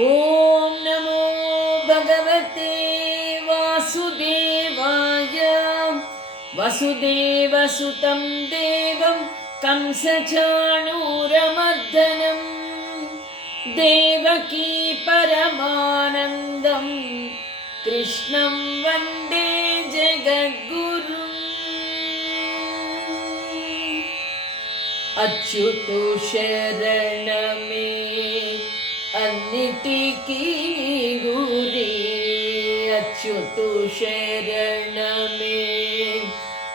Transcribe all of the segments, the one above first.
ఓం నమో భగవతే వాసుదేవాయ. వసుదేవసుతం దేవం కంసచాణూరమర్దనం దేవకీ పరమానందం కృష్ణం వందే జగద్గురుం. అచ్యుతు శరణమే అన్నిటికీ గురి. అచ్యుతు శరణమే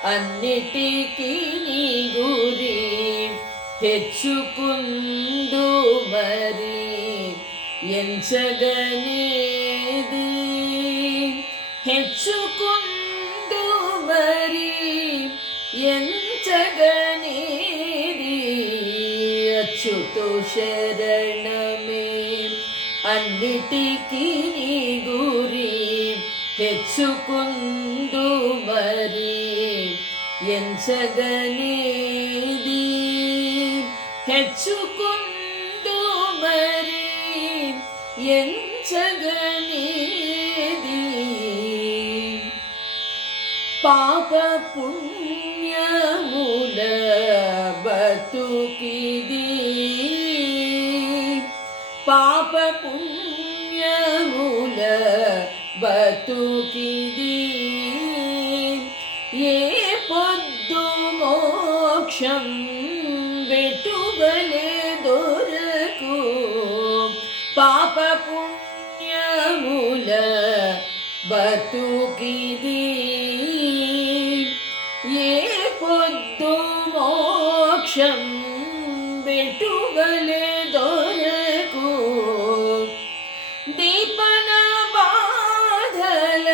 అన్నిటికీ గురి. హెచ్చుకుందు మరి ఎంచగనేది. హెచ్చుకుందు మరి ఎంచగనేది. అచ్యుతు శరణమే అన్నిటికీ గురి. హెచ్చుకుందు మరి ఎంచగనేది. హెచ్చుకుందు మరి ఎంచగనేది. పాప పుణ్యముల బతుకిది. పాప పుణ్యముల బతుకిది. ఏ పొద్దు మోక్షం వెటువలే దొరకు. పాప పుణ్యముల బతుకిది. ఏ పొద్దు మోక్షం వెటువలే దొరకు. దీపన బాధల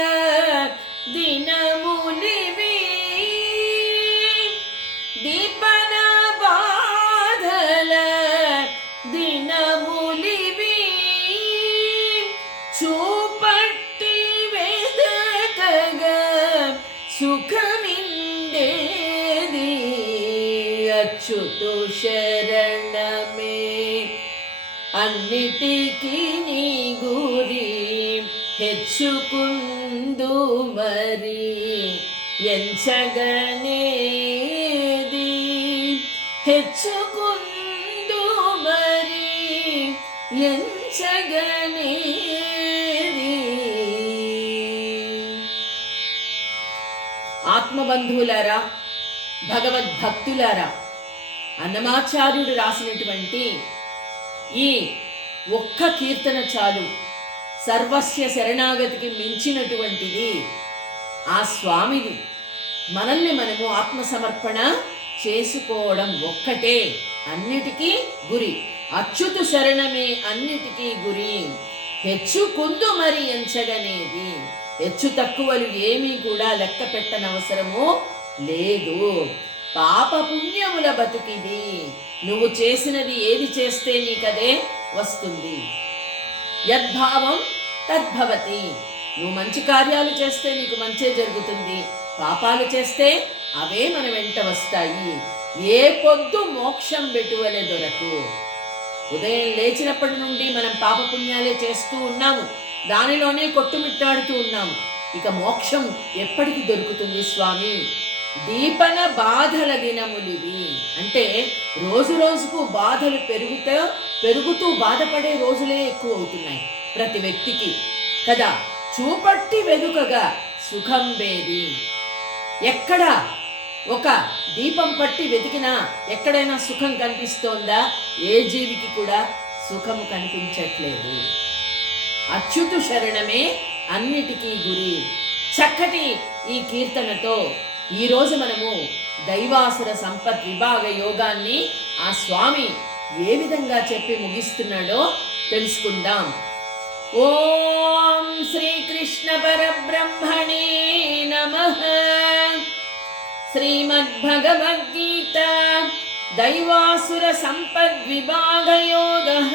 దినములివి. దీపన బాధల దినములివి. చూపట్టి వెదకగా సుఖమిండేది. అచ్యుతు శరణమే అన్నిటికీ గురి. హెచ్చుకుందు మరి ఎంచగనేది. హెచ్చుకుందు మరి ఎంచగనేది. ఆత్మబంధువులారా, భగవద్భక్తులారా, అన్నమాచార్యుడు రాసినటువంటి ఈ ఒక్క కీర్తన చాలు. సర్వస్య శరణాగతికి మించినటువంటిది ఆ స్వామిది. మనల్ని మనము ఆత్మసమర్పణ చేసుకోవడం ఒక్కటే అన్నిటికీ గురి. అచ్యుతు శరణమే అన్నిటికీ గురి. హెచ్చుకుందు మరి ఎంచగనేది. హెచ్చు తక్కువలు ఏమీ కూడా లెక్క పెట్టనవసరము లేదు. పాప పుణ్యముల బతుకిది. నువ్వు చేసినది ఏది చేస్తే నీకదే వస్తుంది. యద్భావం తద్భవతి. నువ్వు మంచి కార్యాలు చేస్తే నీకు మంచే జరుగుతుంది. పాపాలు చేస్తే అవే మన వెంట వస్తాయి. ఏ పొద్దు మోక్షం వెటువలే దొరకు. ఉదయం లేచినప్పటి నుండి మనం పాపపుణ్యాలే చేస్తూ ఉన్నాము. దానిలోనే కొట్టుమిట్టాడుతూ ఉన్నాము. ఇక మోక్షం ఎప్పటికి దొరుకుతుంది స్వామి? దీపన బాధల దినములివి. అంటే రోజు రోజుకు బాధలు పెరుగుతూ బాధపడే రోజులే ఎక్కువ అవుతున్నాయి ప్రతి వ్యక్తికి కదా. చూపట్టి వెదుకగా సుఖం వేది. ఎక్కడ ఒక దీపం పట్టి వెతికినా ఎక్కడైనా సుఖం కనిపిస్తోందా? ఏ జీవికి కూడా సుఖం కనిపించట్లేదు. అచ్యుతు శరణమే అన్నిటికీ గురి. చక్కటి ఈ కీర్తనతో ఈరోజు మనము దైవాసుర సంపత్ విభాగ యోగాన్ని ఆ స్వామి ఏ విధంగా చెప్పి ముగిస్తున్నాడో తెలుసుకుందాం. ఓం శ్రీకృష్ణ పరబ్రహ్మణే నమః. శ్రీమద్భగవద్గీత దైవాసుర సంపద్ విభాగ యోగః.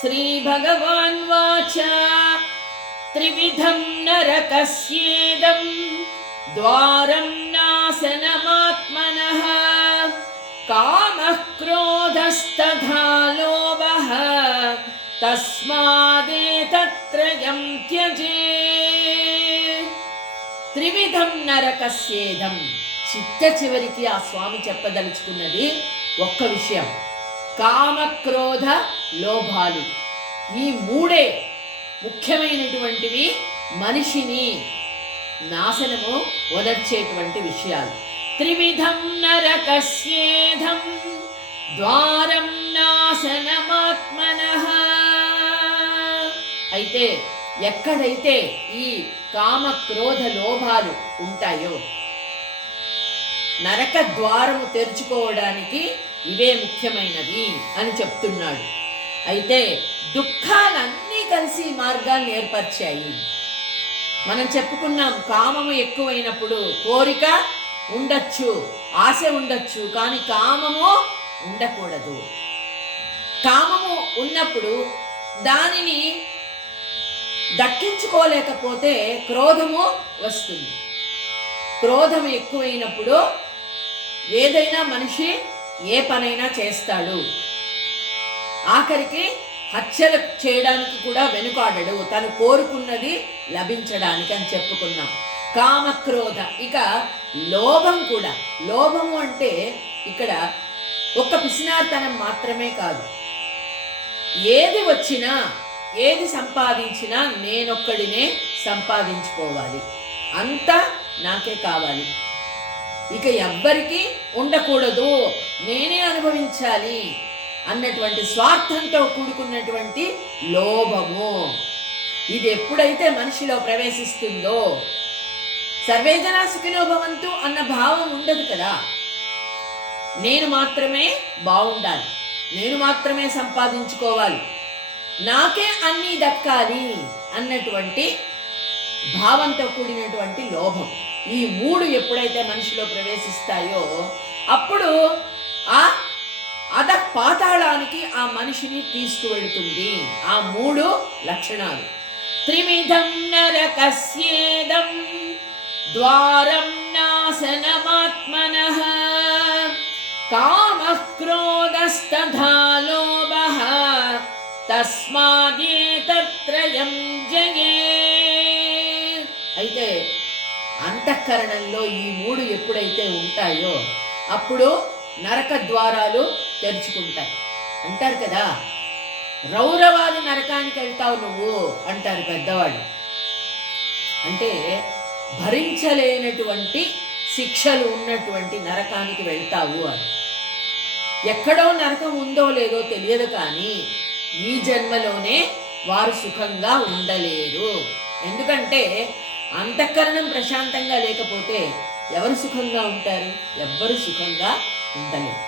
శ్రీ భగవాన్ వాచ త్రివిధం నరకస్యేదం ద్వారం నాశనమాత్మనః. కామః క్రోధస్తథా లోభః తస్మాదేతత్రయం త్యజేత్. త్రివిధం నరకస్యేదం. చిట్ట చివరికి ఆ స్వామి చెప్పదలుచుకున్నది ఒక్క విషయం. కామక్రోధ లోభాలు, ఈ మూడే ముఖ్యమైనటువంటివి మనిషిని నాశనము వదర్చేటువంటి విషయాలు. త్రివిధం నరకస్యేధం ద్వారం నాశనమాత్మనః. అయితే ఎక్కడైతే ఈ కామ క్రోధ లోభాలు ఉంటాయో నరక ద్వారము తెరుచుకోవడానికి ఇవే ముఖ్యమైనవి అని చెప్తున్నాడు. అయితే దుఃఖాలన్నీ కలిసి మార్గాన్ని ఏర్పరిచాయి. మనం చెప్పుకున్నాం, కామము ఎక్కువైనప్పుడు కోరిక ఉండొచ్చు, ఆశ ఉండొచ్చు, కానీ కామము ఉండకూడదు. కామము ఉన్నప్పుడు దానిని దక్కించుకోలేకపోతే క్రోధము వస్తుంది. క్రోధం ఎక్కువైనప్పుడు ఏదైనా మనిషి ఏ పనైనా చేస్తాడు, ఆఖరికి హత్యలు చేయడానికి కూడా వెనుకాడడు, తను కోరుకున్నది లభించడానికి అని చెప్పుకున్నాం. కామక్రోధ. ఇక లోభం కూడా. లోభము అంటే ఇక్కడ ఒక్క పిసినార్తనం మాత్రమే కాదు, ఏది వచ్చినా ఏది సంపాదించినా నేనొక్కడినే సంపాదించుకోవాలి, అంతా నాకే కావాలి, ఇక ఎవ్వరికి ఉండకూడదు, నేనే అనుభవించాలి అన్నటువంటి స్వార్థంతో కూడుకున్నటువంటి లోభము. ఇది ఎప్పుడైతే మనిషిలో ప్రవేశిస్తుందో సర్వే జనా సుఖినో భవంతు అన్న భావం ఉండదు కదా. నేను మాత్రమే బాగుండాలి, నేను మాత్రమే సంపాదించుకోవాలి, నాకే అన్నీ దక్కాలి అన్నటువంటి భావంతో కూడినటువంటి లోభం. ఈ మూడు ఎప్పుడైతే మనిషిలో ప్రవేశిస్తాయో అప్పుడు ఆ పాతాళానికి ఆ మనిషిని తీసుకువెళుతుంది. ఆ మూడు లక్షణాలు. త్రివిధం నరకస్యేదం ద్వారం నాశనమాత్మనః కామః క్రోధస్తథా లోభః తస్మాదేతత్రయం జయేత్. అయితే అంతఃకరణంలో ఈ మూడు ఎప్పుడైతే ఉంటాయో అప్పుడు నరక ద్వారాలు తెరుచుకుంటాయి. అంటారు కదా, రౌరవాది నరకానికి వెళ్తావు నువ్వు అంటారు పెద్దవాళ్ళు. అంటే భరించలేనటువంటి శిక్షలు ఉన్నటువంటి నరకానికి వెళ్తావు అని. ఎక్కడో నరకం ఉందో లేదో తెలియదు, కానీ ఈ జన్మలోనే వారు సుఖంగా ఉండలేరు. ఎందుకంటే అంతఃకరణం ప్రశాంతంగా లేకపోతే ఎవరు సుఖంగా ఉంటారు? ఎవ్వరు సుఖంగా ఉండలేరు.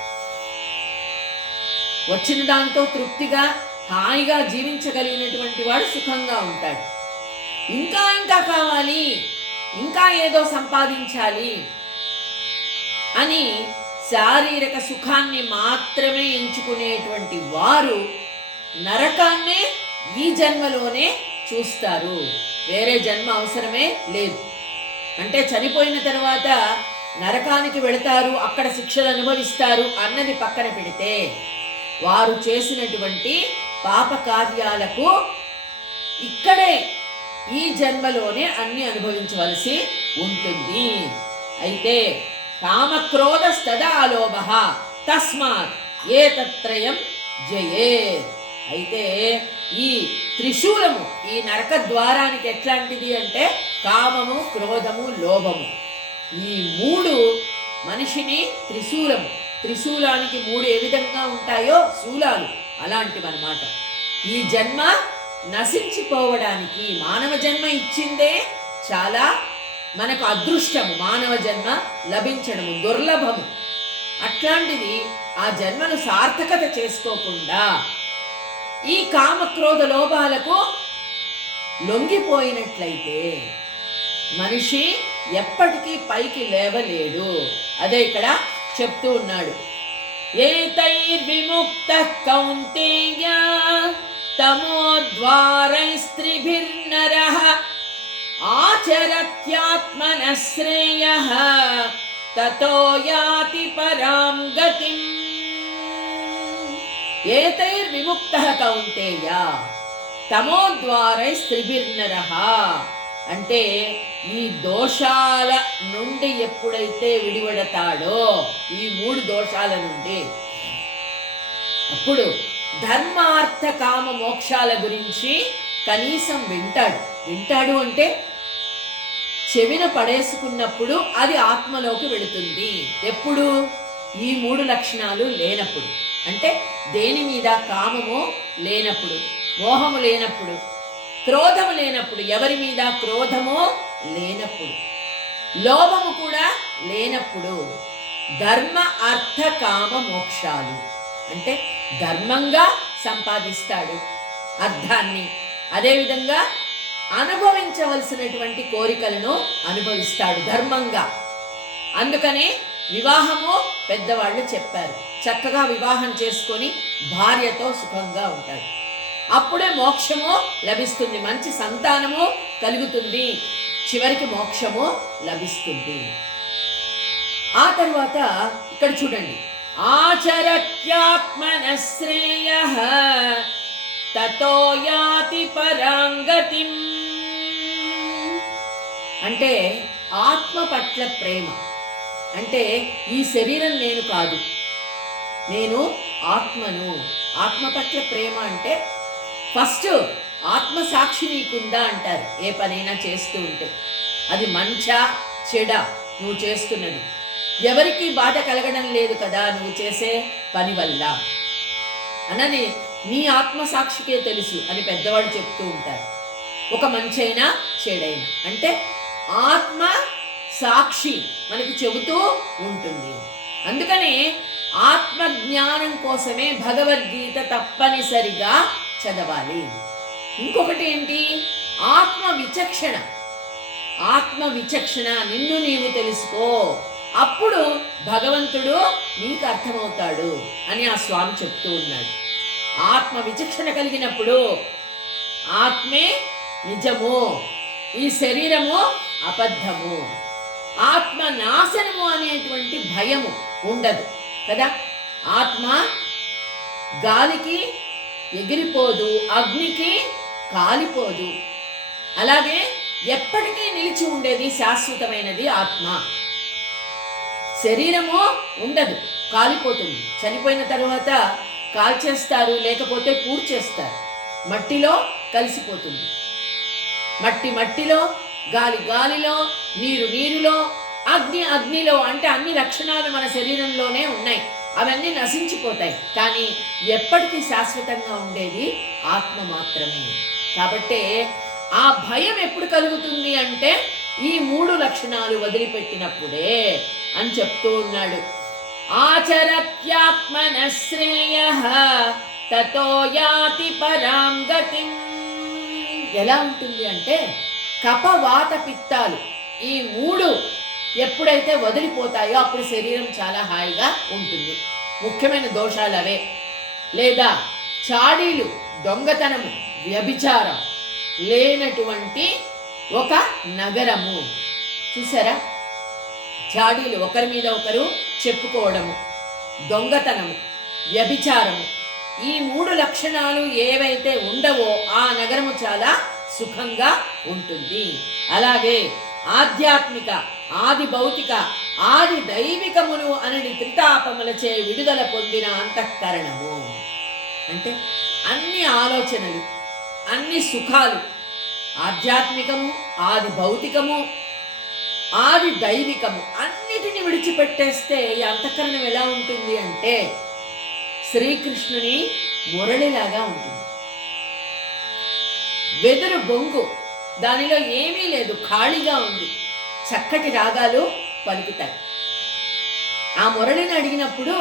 వచ్చిన దాంతో తృప్తిగా హాయిగా జీవించగలిగినటువంటి వాడు సుఖంగా ఉంటాడు. ఇంకా ఇంకా కావాలి, ఇంకా ఏదో సంపాదించాలి అని శారీరక సుఖాన్ని మాత్రమే ఎంచుకునేటువంటి వారు నరకాన్నే ఈ జన్మలోనే చూస్తారు. వేరే జన్మ అవసరమే లేదు. అంటే చనిపోయిన తర్వాత నరకానికి వెళతారు, అక్కడ శిక్షలు అనుభవిస్తారు అన్నది పక్కన పెడితే వారు చేసినటువంటి పాప కార్యాలకు ఇక్కడే ఈ జన్మలోనే అన్ని అనుభవించవలసి ఉంటుంది. అయితే కామక్రోధస్తదా లోభః తస్మాత్ ఏతత్రయం జయేత్. అయితే ఈ త్రిశూలము ఈ నరక ద్వారానికి ఎట్లాంటిది అంటే కామము, క్రోధము, లోభము, ఈ మూడు మనిషిని త్రిశూలము. త్రిశూలానికి మూడు ఏ విధంగా ఉంటాయో శూలాలు అలాంటివన్నమాట. ఈ జన్మ నశించిపోవడానికి మానవ జన్మ ఇచ్చిందే చాలా మనకు అదృష్టము, మానవ జన్మ లభించడము దుర్లభము. అట్లాంటిది ఆ జన్మను సార్థకత చేసుకోకుండా ఈ కామక్రోధ లోభాలకు లొంగిపోయినట్లయితే మనిషి ఎప్పటికీ పైకి లేవలేడు. అదే ఇక్కడ చెప్తూ ఉన్నాడు. ఏతైర్విముక్తః కౌంతేయ తమోద్వారైస్త్రిభిర్నరః ఆచరత్యాత్మనః శ్రేయః తతో యాతి పరాం గతిం. ఏతైర్విముక్తః కౌంతేయ తమోద్వారై స్త్రిభిర్నరః. అంటే ఈ దోషాల నుండి ఎప్పుడైతే విడివడతాడో, ఈ 3 దోషాల నుండి, అప్పుడు ధర్మార్థ కామ మోక్షాల గురించి కనీసం వింటాడు అంటే చెవిన పడేసుకున్నప్పుడు అది ఆత్మలోకి వెళుతుంది. ఎప్పుడు? ఈ 3 లక్షణాలు లేనప్పుడు. అంటే దేని మీద కామము లేనప్పుడు, మోహము లేనప్పుడు, క్రోధము లేనప్పుడు, ఎవరి మీద క్రోధము లేనప్పుడు, లోభము కూడా లేనప్పుడు, ధర్మ అర్థ కామ మోక్షాలు అంటే ధర్మంగా సంపాదిస్తాడు అర్థాన్ని, అదేవిధంగా అనుభవించవలసినటువంటి కోరికలను అనుభవిస్తాడు ధర్మంగా. అందుకనే వివాహము పెద్దవాళ్ళు చెప్పారు, చక్కగా వివాహం చేసుకొని భార్యతో సుఖంగా ఉంటాడు. అప్పుడే మోక్షము లభిస్తుంది, మంచి సంతానము కలుగుతుంది, చివరికి మోక్షము లభిస్తుంది. ఆ తర్వాత ఇక్కడ చూడండి, ఆచరత్యాత్మనః శ్రేయః తతో యాతి పరాంగతిం. అంటే ఆత్మ పట్ల ప్రేమ అంటే ఈ శరీరం నేను కాదు, నేను ఆత్మను. ఆత్మ పట్ల ప్రేమ అంటే ఫస్ట్ ఆత్మ సాక్షి నీకుందా అంటారు. ఏ పనైనా చేస్తూ ఉంటే అది మంచా చెడా నువ్వు చేస్తున్నది, ఎవరికి బాధ కలగడం లేదు కదా నువ్వు చేసే పని వల్ల అన్నది నీ ఆత్మ సాక్షికే తెలుసు అని పెద్దవాళ్ళు చెప్తూ ఉంటారు. ఒక మంచైనా చెడైనా అంటే ఆత్మ సాక్షి మనకి చెబుతూ ఉంటుంది. అందుకనే ఆత్మ జ్ఞానం కోసమే భగవద్గీత తప్పనిసరిగా చదవాలి. ఇంకొకటి ఏంటి? ఆత్మ విచక్షణ. ఆత్మ విచక్షణ, నిన్ను నీవు తెలుసుకో, అప్పుడు భగవంతుడు నీకు అర్థమవుతాడు అని ఆ స్వామి చెప్తూ ఉన్నాడు. ఆత్మ విచక్షణ కలిగినప్పుడు ఆత్మే నిజము, ఈ శరీరము అబద్ధము, ఆత్మ నాశనము అనేటువంటి భయము ఉండదు కదా. ఆత్మ గాలికి ఎగిరిపోదు, అగ్నికి కాలిపోదు, అలాగే ఎప్పటికీ నిలిచి ఉండేది శాశ్వతమైనది ఆత్మ. శరీరము ఉండదు, కాలిపోతుంది, చనిపోయిన తరువాత కాల్చేస్తారు, లేకపోతే పూడ్చేస్తారు, మట్టిలో కలిసిపోతుంది. మట్టి మట్టిలో, గాలి గాలిలో, నీరు నీరులో, అగ్ని అగ్నిలో. అంటే అన్ని లక్షణాలు మన శరీరంలోనే ఉన్నాయి, అవన్నీ నశించిపోతాయి, కానీ ఎప్పటికీ శాశ్వతంగా ఉండేది ఆత్మ మాత్రమే. కాబట్టే ఆ భయం ఎప్పుడు కలుగుతుంది అంటే ఈ 3 లక్షణాలు వదిలిపెట్టినప్పుడే అని చెప్తూ ఉన్నాడు. ఆచరత్యాత్మనః శ్రేయః తతో యాతి పరాం గతిం. ఎలా ఉంటుంది అంటే కఫ వాత పిత్తాలు ఈ 3 ఎప్పుడైతే వదిలిపోతాయో అప్పుడు శరీరం చాలా హాయిగా ఉంటుంది. ముఖ్యమైన దోషాలు అవే. లేదా చాడీలు, దొంగతనము, వ్యభిచారం లేనటువంటి ఒక నగరము. చూసారా? చాడీలు, ఒకరి మీద ఒకరు చెప్పుకోవడము, దొంగతనము, వ్యభిచారము, ఈ 3 లక్షణాలు ఏవైతే ఉండవో ఆ నగరము చాలా సుఖంగా ఉంటుంది. అలాగే ఆధ్యాత్మిక, ఆది భౌతిక, ఆది దైవికములు అనడి త్రితాపములచే విడుదల పొందిన అంతఃకరణము. అంటే అన్ని ఆలోచనలు, అన్ని సుఖాలు, ఆధ్యాత్మికము, ఆది భౌతికము, ఆది దైవికము అన్నిటిని విడిచిపెట్టేస్తే ఈ అంతఃకరణం ఎలా ఉంటుంది అంటే శ్రీకృష్ణుని మురళిలాగా ఉంటుంది. వెదురు బొంగు, దానిలో ఏమీ లేదు, ఖాళీగా ఉంది, చక్కటి రాగాలు పలుకుతాయి. ఆ మురళిని అడిగినప్పుడు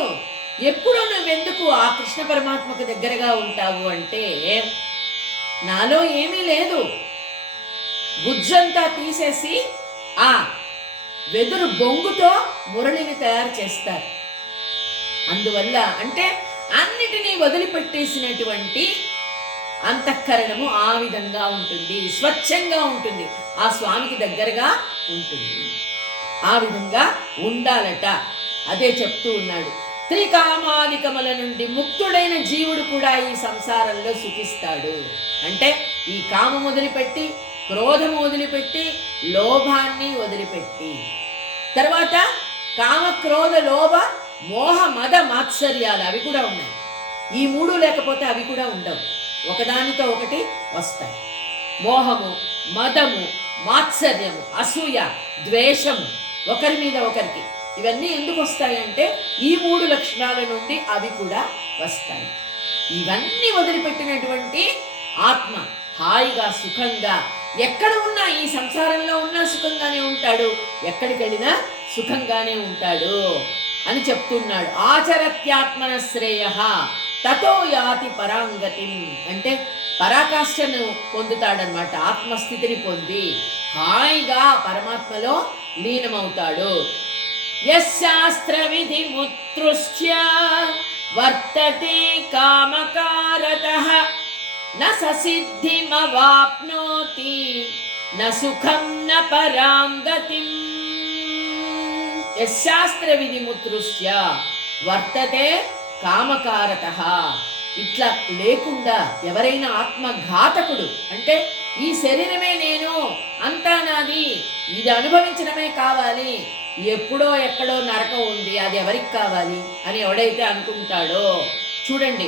ఎప్పుడు నువ్వెందుకు ఆ కృష్ణ పరమాత్మకు దగ్గరగా ఉంటావు అంటే నాలో ఏమీ లేదు, గుజ్జంతా తీసేసి ఆ వెదురు బొంగుతో మురళిని తయారు చేస్తారు. అందువల్ల అంటే అన్నిటినీ వదిలిపెట్టేసినటువంటి అంతఃకరణము ఆ విధంగా ఉంటుంది, స్వచ్ఛంగా ఉంటుంది, ఆ స్వామికి దగ్గరగా ఉంటుంది. ఆ విధంగా ఉండాలట. అదే చెప్తూ ఉన్నాడు. త్రికామాదికముల నుండి ముక్తుడైన జీవుడు కూడా ఈ సంసారంలో సుఖిస్తాడు. అంటే ఈ కామం వదిలిపెట్టి, క్రోధము వదిలిపెట్టి, లోభాన్ని వదిలిపెట్టి, తర్వాత కామ క్రోధ లోభ మోహ మద మాత్సర్యాలు అవి కూడా ఉన్నాయి. ఈ మూడు లేకపోతే అవి కూడా ఉండవు, ఒకదానితో ఒకటి వస్తాయి. మోహము, మదము, మాత్సర్యము, అసూయ, ద్వేషము, ఒకరి మీద ఒకరికి, ఇవన్నీ ఎందుకు వస్తాయంటే ఈ మూడు లక్షణాల నుండి అవి కూడా వస్తాయి. ఇవన్నీ వదిలిపెట్టినటువంటి ఆత్మ హాయిగా సుఖంగా ఎక్కడ ఉన్నా, ఈ సంసారంలో ఉన్నా సుఖంగానే ఉంటాడు, ఎక్కడికి వెళ్ళినా సుఖంగానే ఉంటాడు అని చెప్తున్నాడు. ఆచరత్యాత్మన శ్రేయ తతో యాతి పరాంగతి. అంటే పరాకాష్ఠను పొందుతాడనమాట, ఆత్మస్థితిని పొంది హాయిగా పరమాత్మలో లీనమవుతాడు. యశాస్త్ర విధి ముత్రుష్య వర్తతే కామకారతః న ససిద్ధిమవాప్నోతి న సుఖం న పరాం గతిం. యశాస్త్ర విధి ముత్రుష్య వర్తతే కామకారతః. ఇట్లా లేకుండా ఎవరైనా ఆత్మఘాతకుడు, అంటే ఈ శరీరమే నేను, అంతా నాది, ఇది అనుభవించడమే కావాలి, ఎప్పుడో ఎక్కడో నరకం ఉంది, అది ఎవరికి కావాలి అని ఎవడైతే అనుకుంటాడో, చూడండి,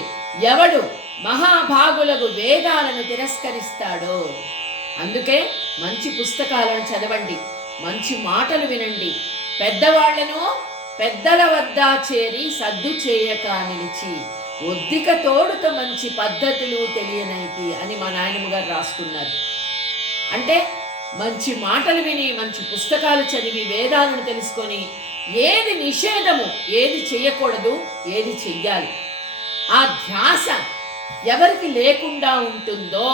ఎవడు మహాభాగులకు వేదాలను తిరస్కరిస్తాడో. అందుకే మంచి పుస్తకాలను చదవండి, మంచి మాటలు వినండి, పెద్దవాళ్లను పెద్దల వద్ద చేరి సద్దు చేయక నిలిచి ఒద్దిక తోడుత మంచి పద్ధతులు తెలియనైతి అని మా నాయనమ్మ గారు రాస్తున్నారు. అంటే మంచి మాటలు విని, మంచి పుస్తకాలు చదివి, వేదాలను తెలుసుకొని ఏది నిషేధము, ఏది చెయ్యకూడదు, ఏది చెయ్యాలి, ఆ ధ్యాస ఎవరికి లేకుండా ఉంటుందో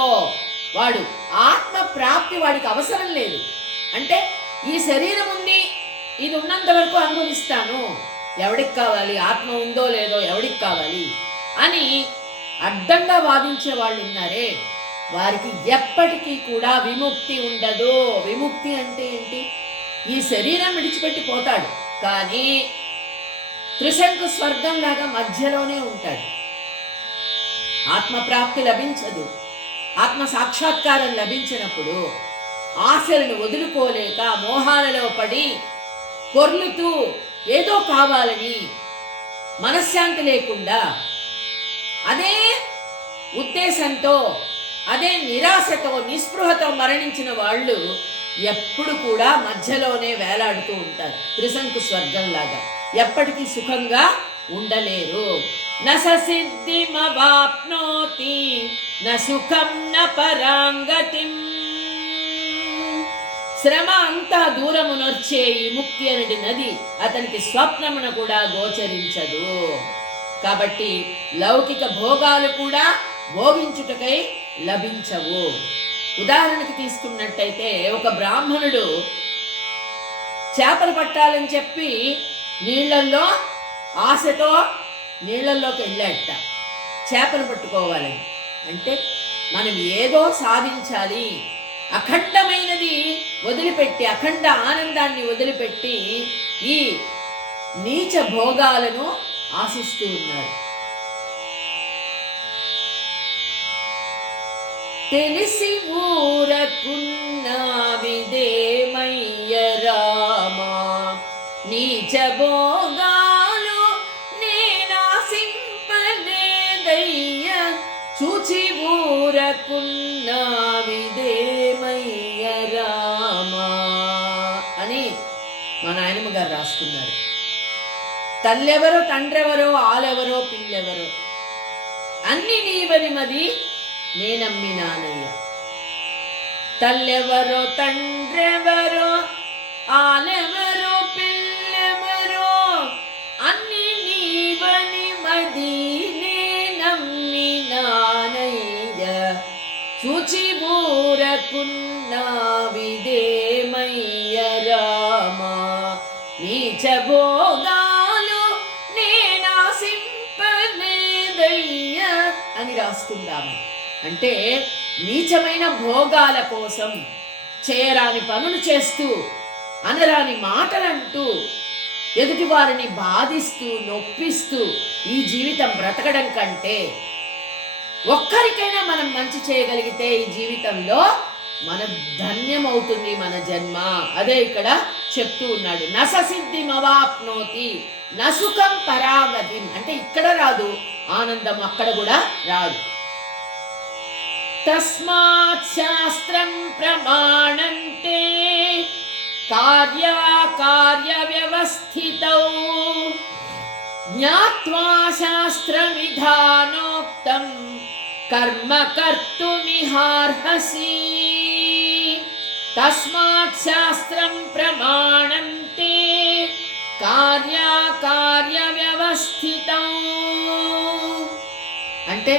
వాడు ఆత్మ ప్రాప్తి వాడికి అవసరం లేదు. అంటే ఈ శరీరం ఉంది, ఇది ఉన్నంత వరకు అనుభవిస్తాను, ఎవడికి కావాలి, ఆత్మ ఉందో లేదో ఎవడికి కావాలి అని అడ్డంగా వాదించే వాళ్ళు ఉన్నారే, వారికి ఎప్పటికీ కూడా విముక్తి ఉండదు. విముక్తి అంటే ఏంటి? ఈ శరీరం విడిచిపెట్టి పోతాడు, కానీ త్రిశంకు స్వర్గంలాగా మధ్యలోనే ఉంటాడు. ఆత్మప్రాప్తి లభించదు. ఆత్మ సాక్షాత్కారం లభించినప్పుడు ఆశలను వదులుకోలేక మోహాలలో పడి పొర్లుతూ ఏదో కావాలని మనశ్శాంతి లేకుండా అదే ఉద్దేశంతో, అదే నిరాశతో, నిస్పృహతో మరణించిన వాళ్ళు ఎప్పుడు కూడా మధ్యలోనే వేలాడుతూ ఉంటారు. త్రిశంకు స్వర్గంలాగా ఎప్పటికీ సుఖంగా ఉండలేరు. న ససిద్ధిమవాప్నోతి న సుఖం న పరాంగతిం. శ్రమ అంతా దూరమునొచ్చే ఈ ముక్తి అనేది నది అతనికి స్వప్నమున కూడా గోచరించదు. కాబట్టి లౌకిక భోగాలు కూడా భోగించుటకై లభించవు. ఉదాహరణకి తీసుకున్నట్టయితే ఒక బ్రాహ్మణుడు చేపలు పట్టాలని చెప్పి నీళ్లల్లో ఆశతో నీళ్లలోకి వెళ్ళాట చేపలు పట్టుకోవాలని. అంటే మనం ఏదో సాధించాలి, అఖండమైనది వదిలిపెట్టి, అఖండ ఆనందాన్ని వదిలిపెట్టి ఈ నీచ భోగాలను ఆశిస్తూ ఉన్నారు. తెలిసి ఊరకున్నావిదేమయ్య రామా, నీచ భోగాలు నేనాశింపలేదయ్య, చూచి ఊరకున్నావిదేమయ్య రామా అని మా నాయనమ్మ గారు రాస్తున్నారు. తల్లెవరో, తండ్రెవరో, ఆలెవరో, పిల్లెవరో, అన్ని నీవని మది నేనమ్మినానయ్య. తల్లెవరో, తండ్రెవరో, ఆలెవరో, పిల్లెవరో, అన్ని నీవని మది నేనమ్మినానయ్య, చూచి ఊరకున్నావిదేమయ్య రామా, నీచ భోగాలు నేనాశింపలేదయ్య అని రాసుకుందాము. అంటే నీచమైన భోగాల కోసం చేయరాని పనులు చేస్తూ, అనరాని మాటలంటూ, ఎదుటి వారిని బాధిస్తూ నొప్పిస్తూ ఈ జీవితం బ్రతకడం కంటే ఒక్కరికైనా మనం మంచి చేయగలిగితే ఈ జీవితంలో మన ధన్యమవుతుంది మన జన్మ. అదే ఇక్కడ చెప్తూ ఉన్నాడు. నససిద్ధిమవాప్నోతి నసుఖం పరాగతిం. అంటే ఇక్కడ రాదు ఆనందం, అక్కడ కూడా రాదు. తస్మాత్ శాస్త్రం ప్రమాణంతే కార్యాకార్య వ్యవస్థితౌ జ్ఞాత్వా శాస్త్రవిధానోక్తం కర్మ కర్తుమిహార్హసి. తస్మాత్ శాస్త్రం ప్రమాణంతే కార్యాకార్య వ్యవస్థితం. అంటే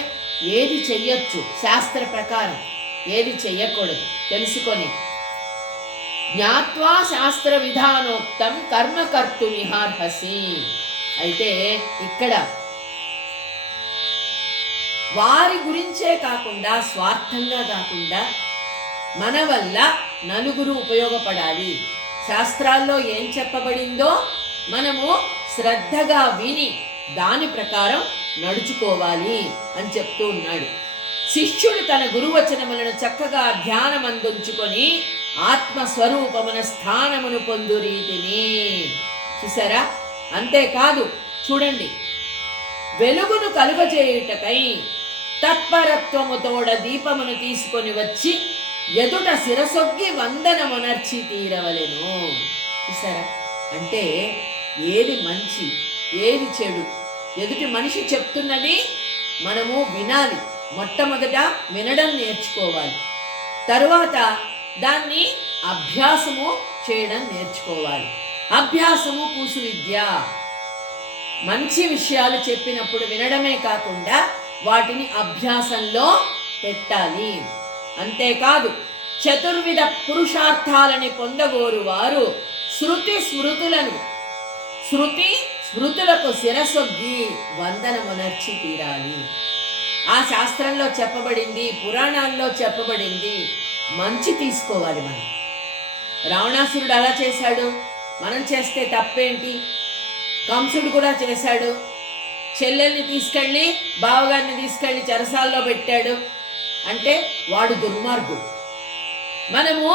ఏది చెయ్యొచ్చు శాస్త్ర ప్రకారం, ఏది చెయ్యకూడదు తెలుసుకొని. జ్ఞాత్వా శాస్త్ర విధానోక్తం కర్మ కర్తుమిహార్హసి. అయితే ఇక్కడ వారి గురించే కాకుండా, స్వార్థంగా కాకుండా మన వల్ల నలుగురు ఉపయోగపడాలి, శాస్త్రాల్లో ఏం చెప్పబడిందో మనము శ్రద్ధగా విని దాని ప్రకారం నడుచుకోవాలి అని చెప్తూ ఉన్నాడు. శిష్యుడు తన గురువచనములను చక్కగా ధ్యానమందుంచుకొని ఆత్మస్వరూపమున స్థానమును పొందు రీతిని. చూసారా? అంతేకాదు చూడండి, వెలుగును కలుగజేయుటకై తత్పరత్వముతోడ దీపమును తీసుకొని వచ్చి ఎదుట శిరసొగ్గి వందనమునర్చి తీరవలెను. చూసారా? అంటే ఏది మంచి ఏది చెడు ఎదుటి మనిషి చెప్తున్నది మనము వినాలి. మొట్టమొదట వినడం నేర్చుకోవాలి, తరువాత దాన్ని అభ్యాసము చేయడం నేర్చుకోవాలి. అభ్యాసము కూసు విద్య. మంచి విషయాలు చెప్పినప్పుడు వినడమే కాకుండా వాటిని అభ్యాసంలో పెట్టాలి. అంతేకాదు చతుర్విధ పురుషార్థాలని పొందగోరు వారు శృతి స్మృతులకు శిరసొగ్గి వందనమునర్చి తీరాలి. ఆ శాస్త్రంలో చెప్పబడింది, పురాణాల్లో చెప్పబడింది మంచి తీసుకోవాలి మనం. రావణాసురుడు అలా చేశాడు, మనం చేస్తే తప్పేంటి? కంసుడు కూడా చేశాడు. చెల్లెల్ని తీసుకెళ్ళి బావగారిని తీసుకెళ్ళి చెరసాల్లో పెట్టాడు అంటే వాడు దుర్మార్గుడు. మనము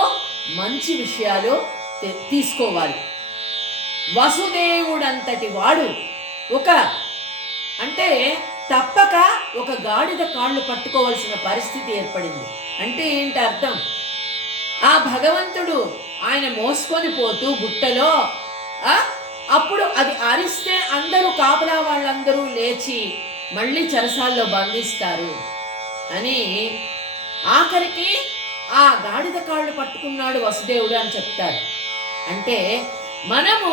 మంచి విషయాలు తీసుకోవాలి. వసుదేవుడంతటి వాడు అంటే తప్పక ఒక గాడిద కాళ్ళు పట్టుకోవాల్సిన పరిస్థితి ఏర్పడింది. అంటే ఏంటి అర్థం? ఆ భగవంతుడు ఆయన మోసుకొని పోతూ బుట్టలో అప్పుడు అది అరిస్తే అందరూ కాపలా వాళ్ళందరూ లేచి మళ్ళీ చెరసాల్లో బంధిస్తారు అని ఆఖరికి ఆ గాడిద కాళ్ళు పట్టుకున్నాడు వసుదేవుడు అని చెప్తారు. అంటే మనము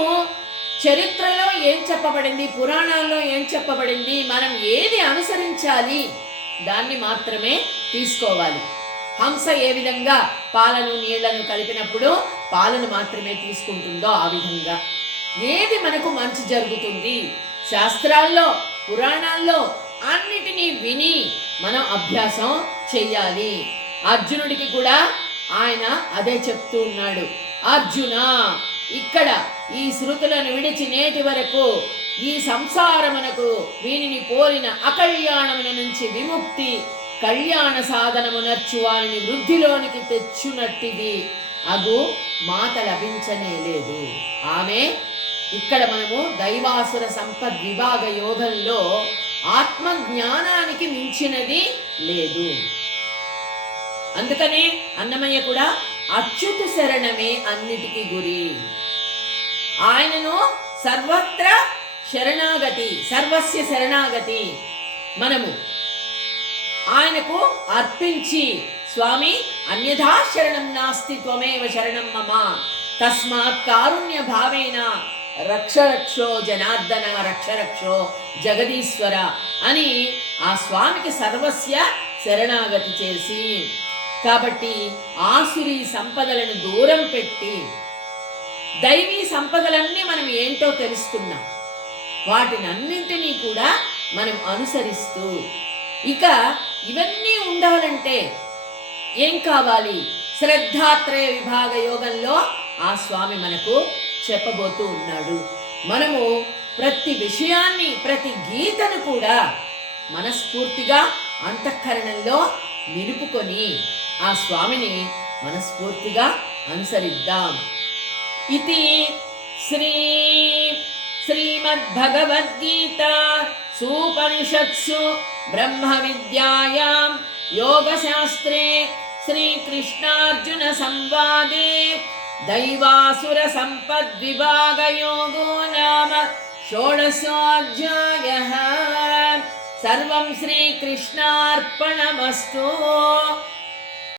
చరిత్రలో ఏం చెప్పబడింది, పురాణాల్లో ఏం చెప్పబడింది, మనం ఏది అనుసరించాలి దాన్ని మాత్రమే తీసుకోవాలి. హంస ఏ విధంగా పాలను నీళ్లను కలిపినప్పుడు పాలను మాత్రమే తీసుకుంటుందో ఆ విధంగా ఏది మనకు మంచి జరుగుతుంది శాస్త్రాల్లో పురాణాల్లో అన్నిటినీ విని మనం అభ్యాసం చెయ్యాలి. అర్జునుడికి కూడా ఆయన అదే చెప్తూ ఉన్నాడు. అర్జున, ఇక్కడ ఈ శృతులను విడిచి నేటి వరకు ఈ సంసారమునకు వీనిని పోలిన అకళ్యాణమున నుంచి విముక్తి కళ్యాణ సాధనమునర్చు వారిని వృద్ధిలోనికి తెచ్చునట్టిది అగు మాత లభించనే లేదు. ఆమె ఇక్కడ మనము దైవాసుర సంపద్ విభాగ యోగంలో ఆత్మ జ్ఞానానికి మించినది లేదు. అందుకనే అన్నమయ్య కూడా అచ్యుత శరణమే అన్నిటికీ గురి. ఆయనను సర్వత్ర శరణాగతి, సర్వస్య శరణాగతి మనము ఆయనకు అర్పించి, స్వామి అన్యథా శరణం నాస్తి త్వమేవ శరణం మమ తస్మాత్ కారుణ్య భావేన రక్షరక్షో జనార్దన రక్షరక్షో జగదీశ్వర అని ఆ స్వామికి సర్వస్య శరణాగతి చేసి, కాబట్టి ఆసురీ సంపదలను దూరం పెట్టి దైవీ సంపదలన్నీ మనం ఏంటో తెలుసుకున్నాం. వాటిని అన్నింటినీ కూడా మనం అనుసరిస్తూ ఇక ఇవన్నీ ఉండాలంటే ఏం కావాలి? శ్రద్ధాత్రయ విభాగ యోగంలో ఆ స్వామి మనకు చెప్పబోతూ ఉన్నాడు. మనము ప్రతి విషయాన్ని, ప్రతి గీతను కూడా మనస్ఫూర్తిగా అంతఃకరణంలో నిలుపుకొని ఆ స్వామిని మనస్ఫూర్తిగా అనుసరిద్దాం. ఇది శ్రీమద్భగవద్గీత సూపనిషత్సు బ్రహ్మ విద్యాయాం యోగశాస్త్రే శ్రీకృష్ణార్జున సంవాదే దైవాసుర సంపద్విభాగయోగో నామ షోడశోऽధ్యాయః. సర్వం శ్రీకృష్ణార్పణమస్తు.